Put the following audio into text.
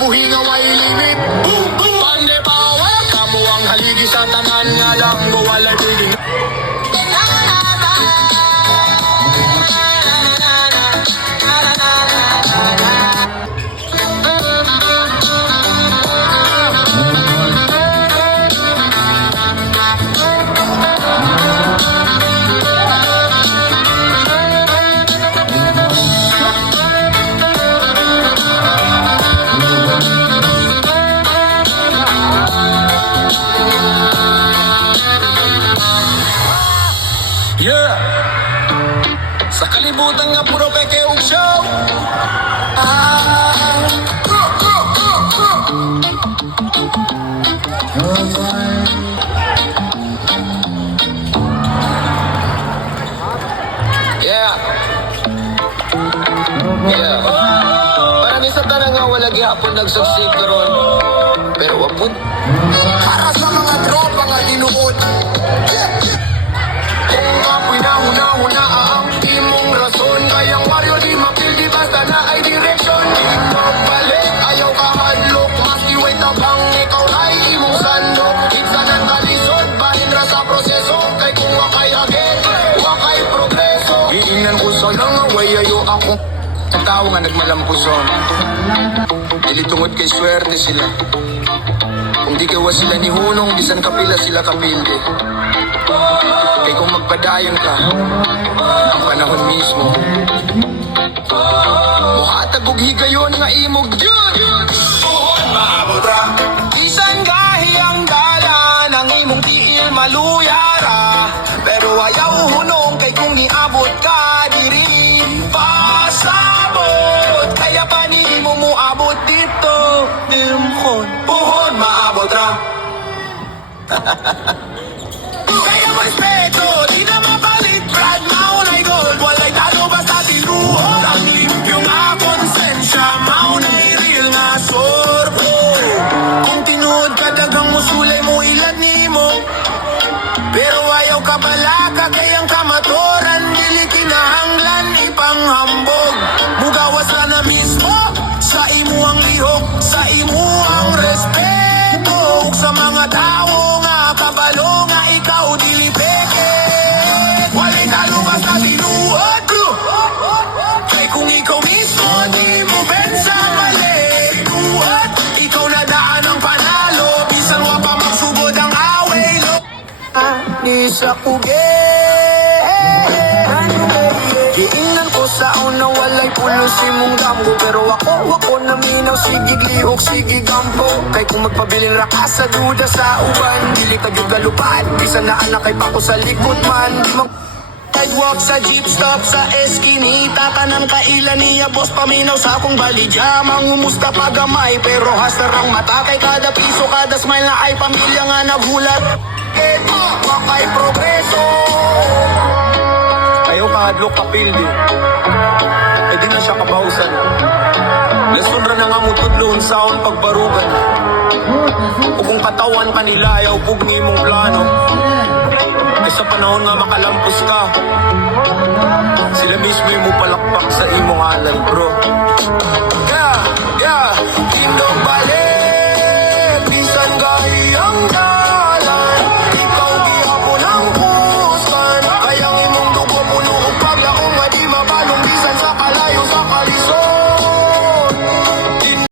buhi nga way limit. Pande power, kamo ang haligi sa tanan nga lang go walay biging. Yeah. Sa kalibutan nga puro peke ug show. Yeah. Yeah. Marami sa tanang nga wala gihapon nagsuksik karon. Pero wapod para sa mga tropa nga tinuod. Kung ako'y nauna ang imong rason, kayang warrior di mapildi basta na ay direksyon. Di magbalik, ayaw ka hadlok, maski way tabang ikaw ay imong sandok. Iksa ng kalisod, bahin ra sa proseso, kay kung wakay agad, wakay progreso. Iingnan ko sa nangaway, ayo ako ang tao nga nagmalampuson. Dili tungod kay swerte sila, kung di kawa sila ni Hunong, bisan kapila sila kapildi. Kay kung magpadayon ka, ang panahon mismo muhatag og higayon nga imog yun. Puhon maabot ra, bisan gahi ang dalan, ang imong tiil maluyara. Pero ayaw hunong kay kung iabot ka, diri pasabot. Kaya pa ni mo muabot dito, dimhon. Puhon maabot ra. Kaya respeto, di na mapalit, brad, maunay gold. Walay talo basta tinuod. Ang limpyo nga konsensya, maunay real nga sorbo. Kung tinuod ka dagang musulay mo ilan nimo, pero ayaw ka balaka kayang kamatoran, dili kinahanglan ipanghambog. Mugawas ka na mismo sa imo ang lihok, sa imo ang respeto. Ug sa mga tao nga kabalo nga ikaw dili peke, walay talo basta tinuod. Kay kung ikaw mismo di mo bensa mali, tinuod ikaw na daan ang panalo. Bisan wa pa magsugod ang away lo ni sa kuge. Giingnan ko sa una walay pulos imong gamgo, pero ako naminaw sige lihok sige gampo. Kay kung magpabilin ra ka sa duda sa uban, dili ka jud galupad, bisan na anak kay pako sa likod man. Di mag sidewalk sa jeep stop sa eskinita, kanang kailan niya boss paminaw sa akong balidya. Mangumusta pagamay pero hasarang mata, kay kada piso kada smile na ay pamilya nga naghulat. Wakay progreso, ayaw ka hadlok kapildi, eh di na siya kabausan. Nasundra na nga mo tudlon sa akong pagbarugan. O kung katawan kanila ayaw pugni mong plano, eh sa panahon nga makalampos ka, sila mismo yung